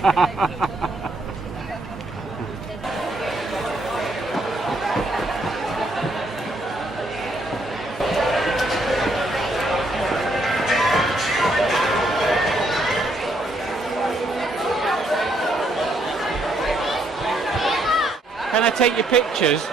Can I take your pictures?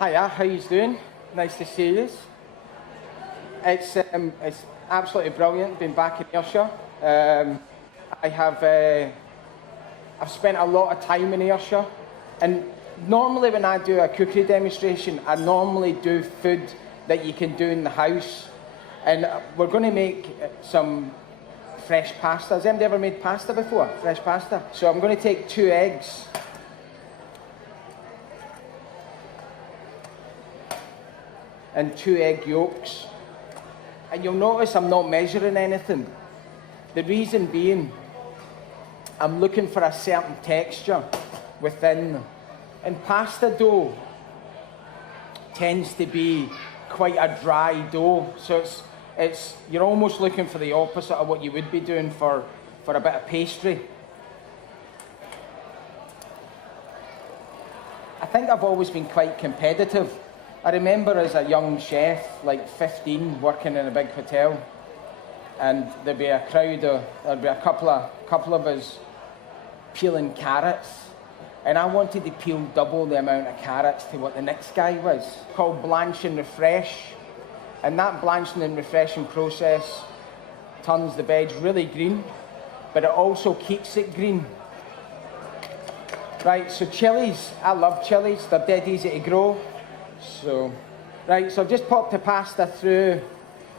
Hiya, how you doing? Nice to see you. It's absolutely brilliant being back in Ayrshire. I've spent a lot of time in Ayrshire, and normally when I do a cookery demonstration, I normally do food that you can do in the house, and we're going to make some fresh pasta. Has anybody ever made pasta before? Fresh pasta? So I'm going to take 2 eggs. And 2 egg yolks. And you'll notice I'm not measuring anything. The reason being, I'm looking for a certain texture within them. And pasta dough tends to be quite a dry dough. So you're almost looking for the opposite of what you would be doing for a bit of pastry. I think I've always been quite competitive. I remember as a young chef, like 15, working in a big hotel, and there'd be a couple of us peeling carrots, and I wanted to peel double the amount of carrots to what the next guy was. Called blanch and refresh, and that blanching and refreshing process turns the veg really green, but it also keeps it green. Right, so chilies, I love chilies, they're dead easy to grow. So I've just popped the pasta through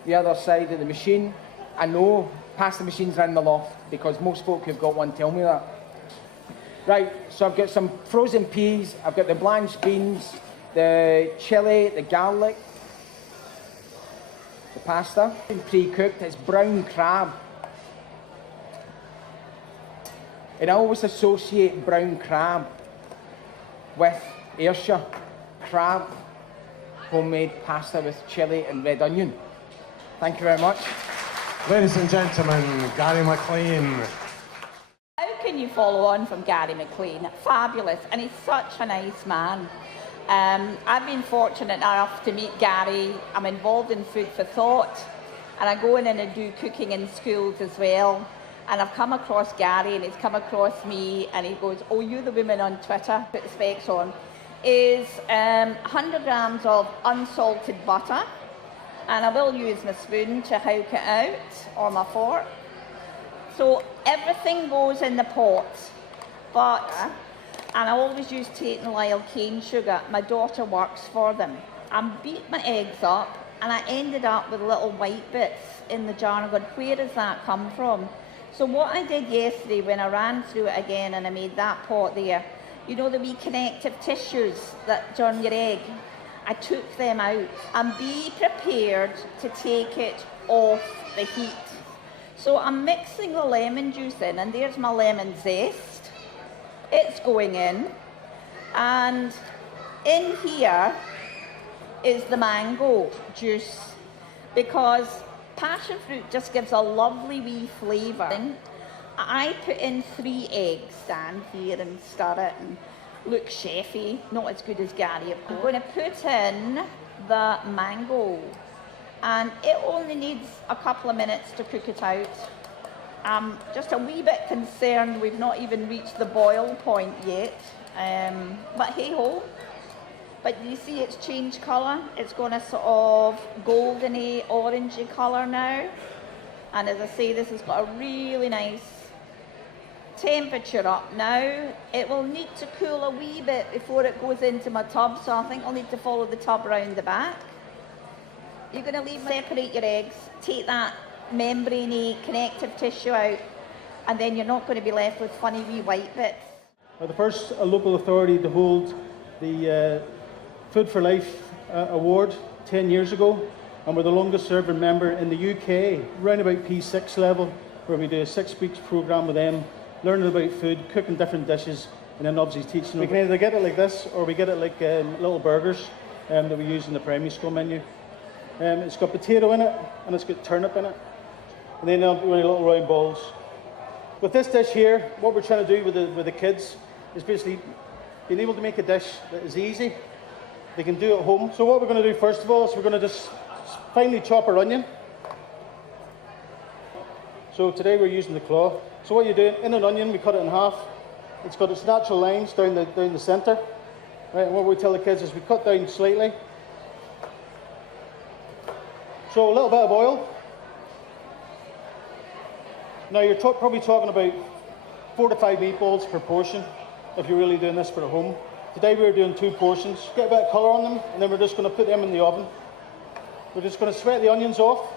the other side of the machine. I know pasta machines are in the loft because most folk who've got one tell me that. Right, so I've got some frozen peas, I've got the blanched beans, the chilli, the garlic, the pasta. Pre-cooked, it's brown crab. And I always associate brown crab with Ayrshire. Crab, homemade pasta with chilli and red onion. Thank you very much. Ladies and gentlemen, Gary McLean. How can you follow on from Gary McLean? Fabulous, and he's such a nice man. I've been fortunate enough to meet Gary. I'm involved in Food for Thought, and I go in and do cooking in schools as well. And I've come across Gary, and he's come across me, and he goes, "Oh, you're the woman on Twitter, put the specs on." Is 100 grams of unsalted butter, and I will use my spoon to hake it out, or my fork. So everything goes in the pot, and I always use Tate and Lyle cane sugar. My daughter works for them. I beat my eggs up, and I ended up with little white bits in the jar, and I go, where does that come from? So what I did yesterday when I ran through it again and I made that pot there, you know the wee connective tissues that join your egg? I took them out. And be prepared to take it off the heat. So I'm mixing the lemon juice in, and there's my lemon zest. It's going in. And in here is the mango juice, because passion fruit just gives a lovely wee flavour. I put in 3 eggs, stand here and stir it and look chefy, not as good as Gary of course. I'm going to put in the mango, and it only needs a couple of minutes to cook it out. I'm just a wee bit concerned we've not even reached the boil point yet, but hey ho. But you see it's changed colour. It's going a sort of goldeny, orangey colour now. And as I say, this has got a really nice temperature up now. It will need to cool a wee bit before it goes into my tub, so I think I'll need to follow the tub round the back. You're going to separate your eggs, take that membraney connective tissue out, and then you're not going to be left with funny wee white bits. We're the first local authority to hold the Food for Life award 10 years ago, and we're the longest serving member in the UK, around about P6 level, where we do a 6 weeks programme with them, learning about food, cooking different dishes, and then obviously teaching them. We can either get it like this, or we get it like little burgers that we use in the primary school menu. It's got potato in it, and it's got turnip in it, and then little round balls. With this dish here, what we're trying to do with the kids is basically being able to make a dish that is easy. They can do it at home. So what we're going to do first of all is we're going to just finely chop our onion. So today we're using the claw. So what you're doing, in an onion, we cut it in half. It's got its natural lines down the centre. Right, and what we tell the kids is we cut down slightly. So a little bit of oil. Now you're probably talking about 4 to 5 meatballs per portion if you're really doing this for at home. Today we're doing 2 portions. Get a bit of colour on them, and then we're just going to put them in the oven. We're just going to sweat the onions off.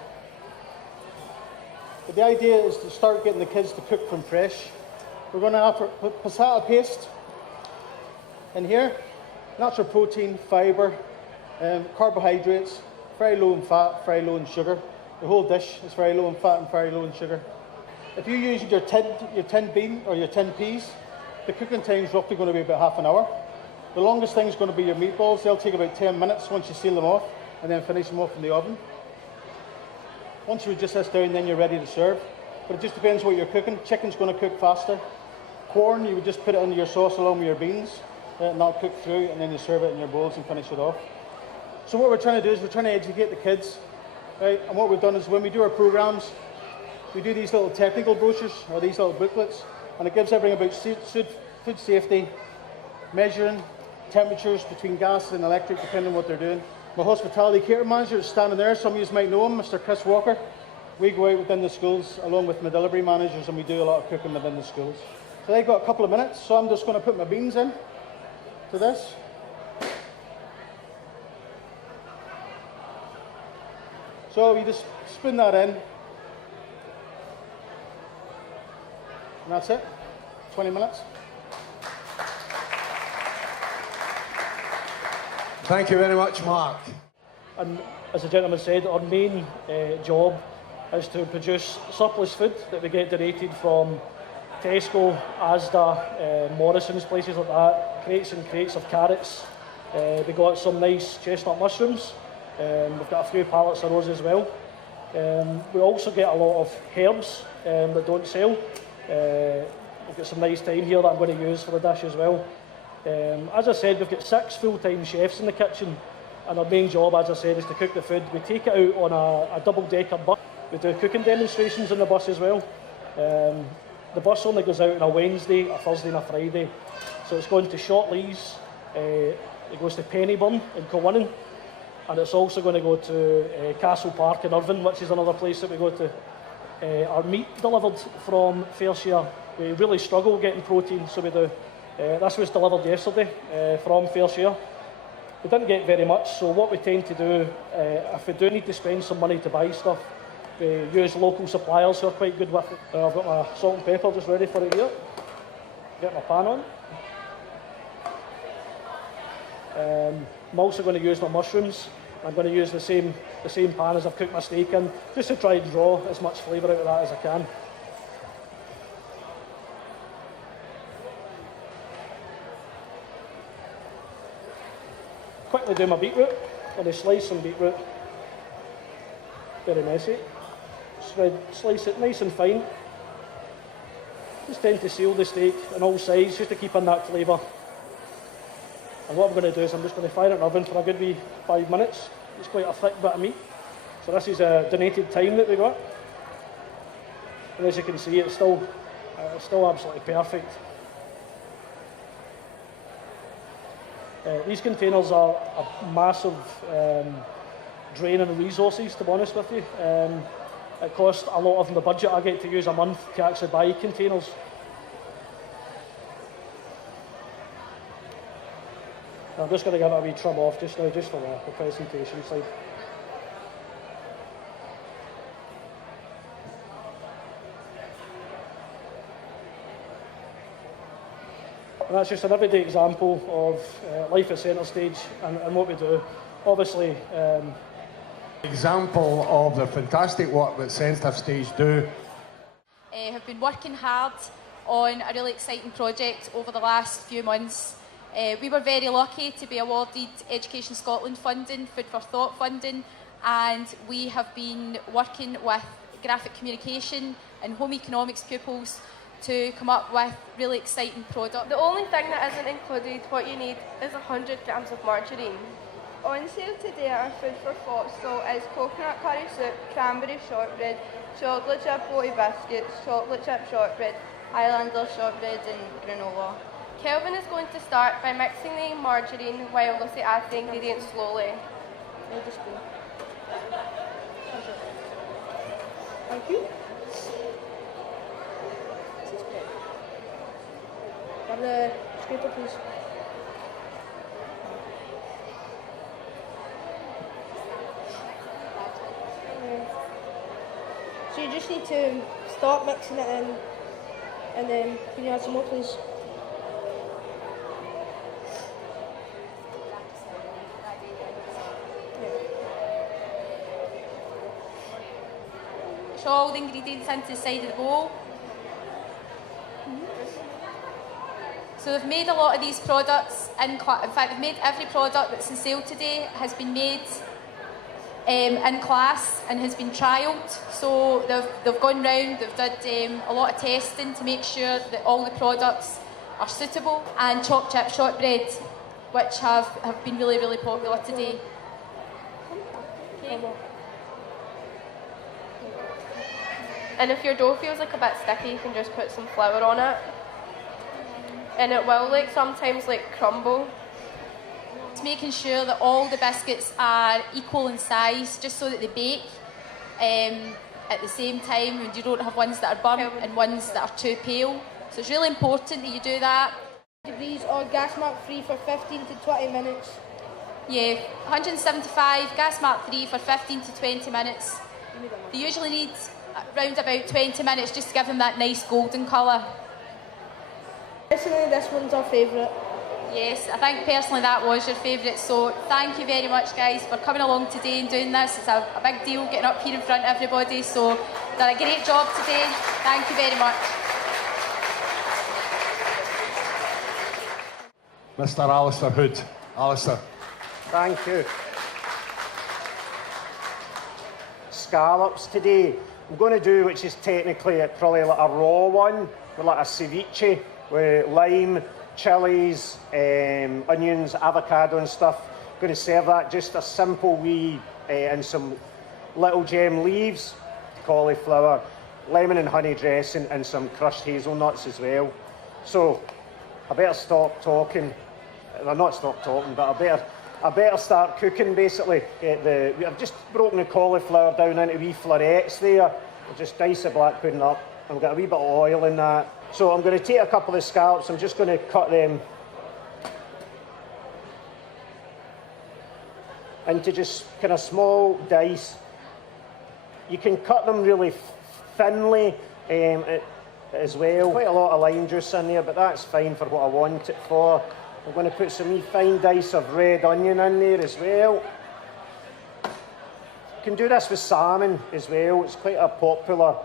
But the idea is to start getting the kids to cook from fresh. We're going to put passata paste in here. Natural protein, fibre, carbohydrates, very low in fat, very low in sugar. The whole dish is very low in fat and very low in sugar. If you use your tin bean or your tin peas, the cooking time is roughly going to be about half an hour. The longest thing is going to be your meatballs. They'll take about 10 minutes once you seal them off and then finish them off in the oven. Once you adjust this down, then you're ready to serve. But it just depends what you're cooking. Chicken's going to cook faster. Corn, you would just put it into your sauce along with your beans, not cook through, and then you serve it in your bowls and finish it off. So what we're trying to do is we're trying to educate the kids, right? And what we've done is when we do our programmes, we do these little technical brochures or these little booklets, and it gives everything about food safety, measuring temperatures between gas and electric, depending on what they're doing. My hospitality catering manager is standing there. Some of you might know him, Mr. Chris Walker. We go out within the schools along with my delivery managers, and we do a lot of cooking within the schools. So they've got a couple of minutes, so I'm just going to put my beans in to this. So you just spoon that in, and that's it. 20 minutes. Thank you very much, Mark. And as the gentleman said, our main job is to produce surplus food that we get donated from Tesco, Asda, Morrison's, places like that. Crates and crates of carrots. We got some nice chestnut mushrooms. We've got a few pallets of those as well. We also get a lot of herbs that don't sell. We've got some nice thyme here that I'm going to use for the dish as well. As I said, we've got 6 full-time chefs in the kitchen, and our main job, as I said, is to cook the food. We take it out on a double-decker bus. We do cooking demonstrations on the bus as well. The bus only goes out on a Wednesday, a Thursday and a Friday. So it's going to Shortleys, it goes to Pennyburn in Kilwinning, and it's also going to go to Castle Park in Irvine, which is another place that we go to. Our meat delivered from Fairshire, we really struggle getting protein, so we do. This was delivered yesterday from Fairshire. We didn't get very much, so what we tend to do, if we do need to spend some money to buy stuff, we use local suppliers who are quite good with it. I've got my salt and pepper just ready for it here. Get my pan on. I'm also going to use my mushrooms. I'm going to use the same pan as I've cooked my steak in, just to try and draw as much flavour out of that as I can. Quickly do my beetroot. I'm going to slice some beetroot. Very messy. Slice it nice and fine. Just tend to seal the steak on all sides just to keep in that flavour. And what I'm going to do is I'm just going to fire it in the oven for a good wee 5 minutes. It's quite a thick bit of meat. So this is a donated time that we got. And as you can see, it's still absolutely perfect. These containers are a massive drain on resources, to be honest with you. It costs a lot of the budget I get to use a month to actually buy containers. I'm just going to give it a wee trim off just now, just for the presentation slide. And that's just an everyday example of life at centre stage and what we do. Obviously, Example of the fantastic work that Centre Stage do. Have been working hard on a really exciting project over the last few months. We were very lucky to be awarded Education Scotland funding, Food for Thought funding, and we have been working with graphic communication and home economics pupils to come up with really exciting products. The only thing that isn't included, what you need, is 100 grams of margarine. On sale today at our Food for Thought stall is coconut curry soup, cranberry shortbread, chocolate chip boaty biscuits, chocolate chip shortbread, Highlander shortbread and granola. Kelvin is going to start by mixing the margarine while Lucy adds the ingredients slowly. Thank you. Grab the scraper, please. So you just need to stop mixing it in, and then can you add some more, please? Push all the ingredients into the side of the bowl. So they've made a lot of these products, in fact they've made every product that's on sale today has been made in class and has been trialled. So they've gone round, they've done a lot of testing to make sure that all the products are suitable, and chocolate chip shortbread, which have been really, really popular today. Okay. And if your dough feels like a bit sticky, you can just put some flour on it. And it will sometimes crumble. It's making sure that all the biscuits are equal in size, just so that they bake at the same time, and you don't have ones that are burnt and ones that are too pale. So it's really important that you do that. Degrees or gas mark free for 15 to 20 minutes. Yeah, 175, gas mark 3 for 15 to 20 minutes. They usually need around about 20 minutes just to give them that nice golden colour. Personally, this one's our favourite. Yes, I think personally that was your favourite, so thank you very much guys for coming along today and doing this. It's a big deal getting up here in front of everybody, so done a great job today. Thank you very much. Mr. Alistair Hood. Alistair. Thank you. Scallops today. I'm going to do, which is technically probably like a raw one, with like a ceviche with lime, chilies, onions, avocado and stuff. I'm going to serve that just a simple wee and some little gem leaves, cauliflower, lemon and honey dressing and some crushed hazelnuts as well. So I better stop talking. Well, not stop talking, but I better start cooking basically. I've just broken the cauliflower down into wee florets there. I'll just dice the black pudding up. I've got a wee bit of oil in that. So I'm going to take a couple of scallops. I'm just going to cut them into just kind of small dice. You can cut them really thinly as well. Quite a lot of lime juice in there, but that's fine for what I want it for. I'm going to put some wee fine dice of red onion in there as well. You can do this with salmon as well. It's quite a popular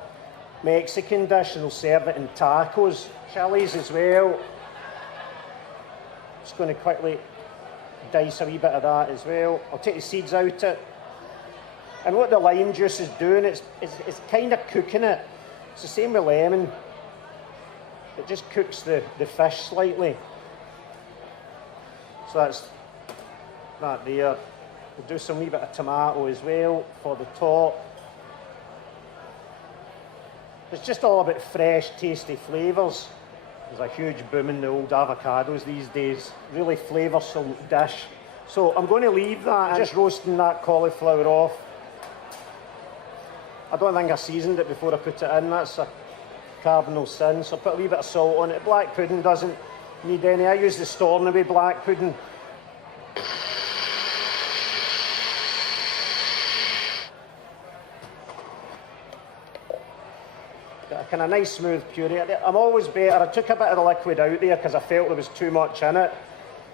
Mexican dish, and they'll serve it in tacos. Chilies as well. Just going to quickly dice a wee bit of that as well. I'll take the seeds out it. And what the lime juice is doing, it's kind of cooking it. It's the same with lemon. It just cooks the fish slightly. So that's that there. We'll do some wee bit of tomato as well for the top. It's just all about fresh, tasty flavours. There's a huge boom in the old avocados these days. Really flavoursome dish. So I'm going to leave that, just roasting that cauliflower off. I don't think I seasoned it before I put it in. That's a cardinal sin. So I put a wee bit of salt on it. Black pudding doesn't need any. I use the Stornoway black pudding. Got a kind of nice smooth puree. I'm always better. I took a bit of the liquid out there because I felt there was too much in it.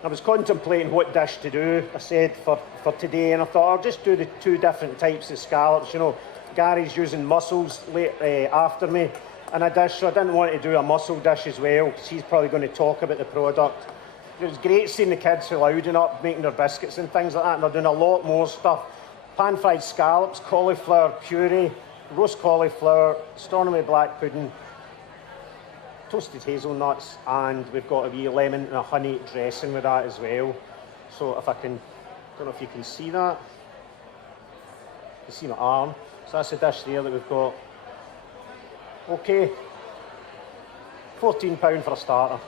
I was contemplating what dish to do, I said, for today, and I thought I'll just do the 2 different types of scallops. You know, Gary's using mussels after me in a dish, so I didn't want to do a mussel dish as well, because he's probably going to talk about the product. It was great seeing the kids louding up, making their biscuits and things like that, and they're doing a lot more stuff. Pan-fried scallops, cauliflower puree, roast cauliflower, Stornoway black pudding, toasted hazelnuts, and we've got a wee lemon and a honey dressing with that as well. So if I can, don't know if you can see that. You can see my arm. So that's the dish there that we've got. Okay, £14 for a starter.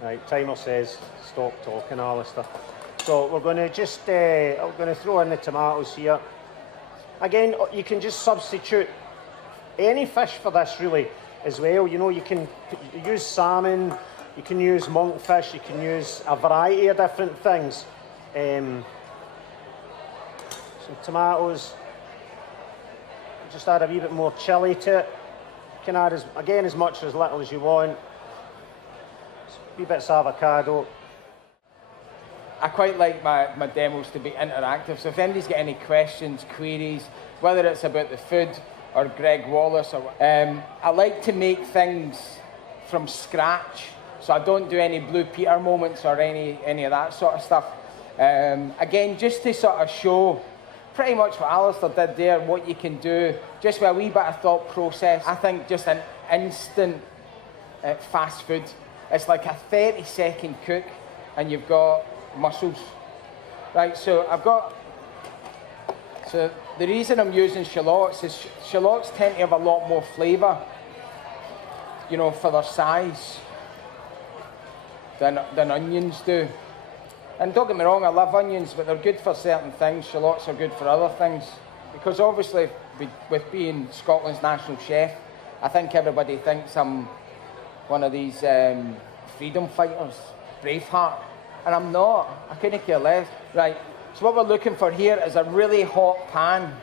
Right, timer says stop talking, Alistair. So we're going to just, I'm going to throw in the tomatoes here. Again, you can just substitute any fish for this really as well. You know, you can use salmon, you can use monkfish, you can use a variety of different things. Some tomatoes. Just add a wee bit more chilli to it. You can add, as much or as little as you want. Wee bits of avocado. I quite like my demos to be interactive, so if anybody's got any questions, queries, whether it's about the food or Greg Wallace, or I like to make things from scratch, so I don't do any Blue Peter moments or any of that sort of stuff. Again, just to sort of show pretty much what Alistair did there, what you can do, just with a wee bit of thought process. I think just an instant fast food. It's like a 30-second cook, and you've got mussels. Right, so so the reason I'm using shallots is shallots tend to have a lot more flavour, you know, for their size than onions do. And don't get me wrong, I love onions, but they're good for certain things. Shallots are good for other things. Because obviously, with being Scotland's national chef, I think everybody thinks I'm one of these freedom fighters, Braveheart. And I'm not. I couldn't care less. Right, so what we're looking for here is a really hot pan.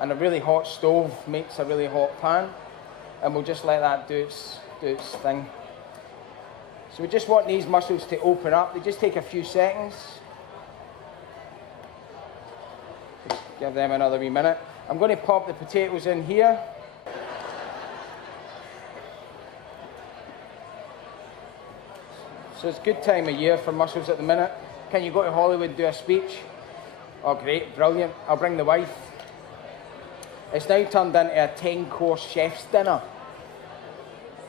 And a really hot stove makes a really hot pan. And we'll just let that do its thing. So we just want these mussels to open up. They just take a few seconds. Just give them another wee minute. I'm going to pop the potatoes in here. So it's a good time of year for mussels at the minute. Can you go to Hollywood and do a speech? Oh, great, brilliant. I'll bring the wife. It's now turned into a 10-course chef's dinner.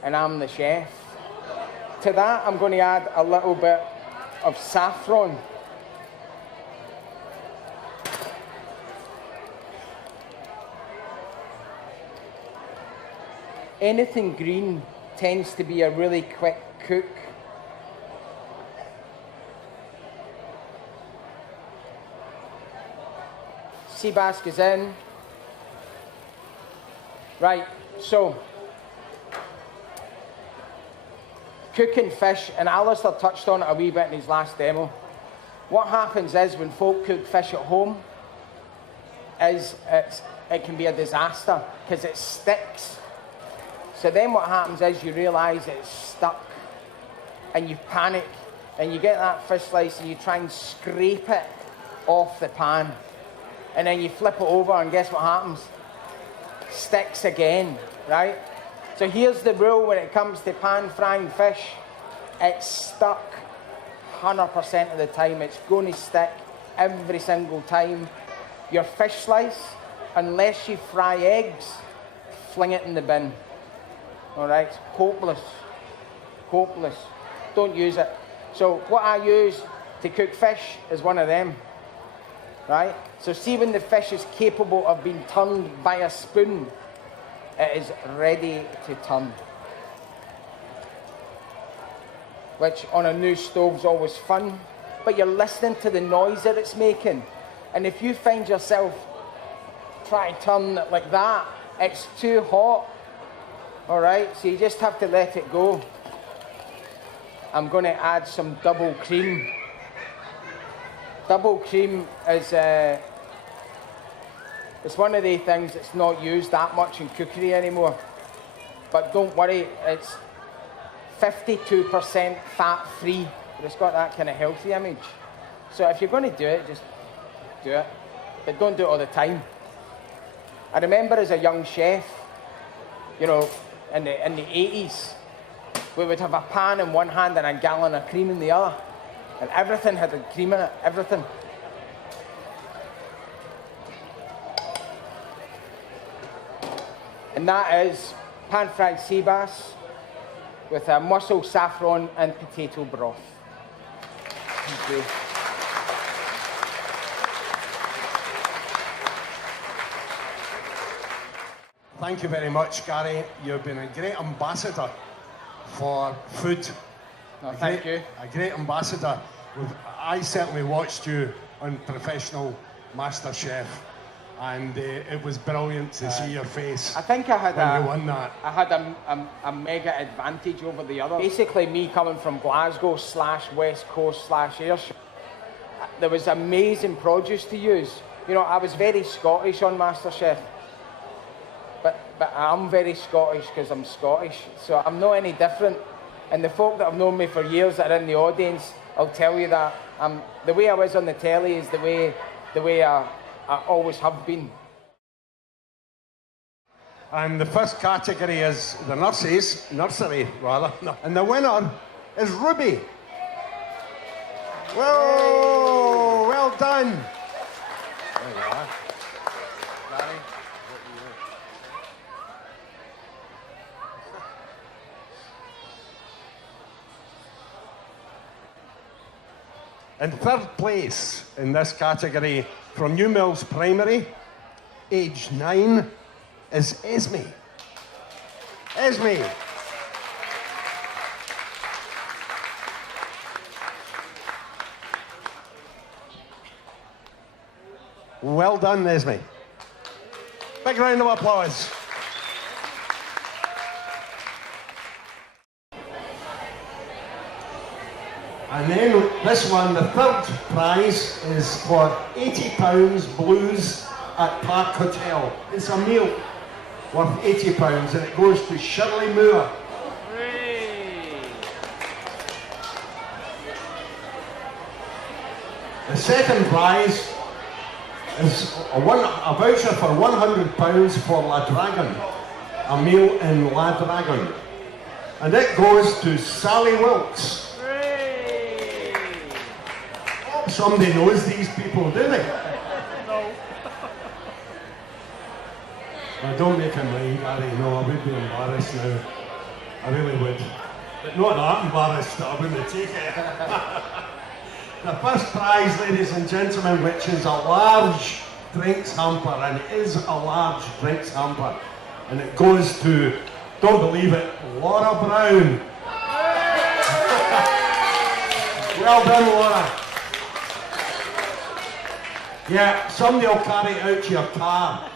And I'm the chef. To that, I'm going to add a little bit of saffron. Anything green tends to be a really quick cook. Sea bask is in. Right, so cooking fish, and Alistair touched on it a wee bit in his last demo. What happens is when folk cook fish at home, it can be a disaster because it sticks. So then what happens is you realise it's stuck and you panic and you get that fish slice and you try and scrape it off the pan. And then you flip it over and guess what happens? Sticks again, right? So here's the rule when it comes to pan frying fish. It's stuck 100% of the time. It's going to stick every single time. Your fish slice, unless you fry eggs, fling it in the bin. All right? It's hopeless. Hopeless. Don't use it. So what I use to cook fish is one of them. right? So see when the fish is capable of being turned by a spoon, it is ready to turn. Which on a new stove's always fun, but you're listening to the noise that it's making. And if you find yourself trying to turn it like that, it's too hot, all right? So you just have to let it go. I'm going to add some double cream. Double cream is it's one of the things that's not used that much in cookery anymore. But don't worry, it's 52% fat-free, but it's got that kind of healthy image. So if you're going to do it, just do it, but don't do it all the time. I remember as a young chef, you know, in the 80s, we would have a pan in one hand and a gallon of cream in the other. And everything had cream in it, everything. And that is pan-fried sea bass with a mussel, saffron and potato broth. Thank you. Thank you very much, Gary. You've been a great ambassador for food. No, thank you. A great ambassador. I certainly watched you on Professional MasterChef, and it was brilliant to see your face. I think I had when you won that. I had a mega advantage over the other. Basically, me coming from Glasgow / West Coast / Ayrshire, there was amazing produce to use. You know, I was very Scottish on MasterChef. But I'm very Scottish because I'm Scottish, so I'm not any different. And the folk that have known me for years that are in the audience, I'll tell you that the way I was on the telly is the way I always have been. And the first category is the nursery rather, and the winner is Ruby. Whoa, well done. There you are. Gary. In third place in this category from Newmilns Primary, age 9, is Esme. Esme. Well done, Esme. Big round of applause. And then this one, the third prize, is for £80 blues at Park Hotel. It's a meal worth £80 and it goes to Shirley Moore. The second prize is a voucher for £100 for La Dragon, a meal in La Dragon. And it goes to Sally Wilkes. Somebody knows these people, do they? No. Don't make a mind, Gary. No, I would be embarrassed now. I really would. But not that embarrassed that I wouldn't take it. The first prize, ladies and gentlemen, which is a large drinks hamper, and it is a large drinks hamper, and it goes to, don't believe it, Laura Brown. Well done, Laura. Yeah, somebody will carry it out to your car.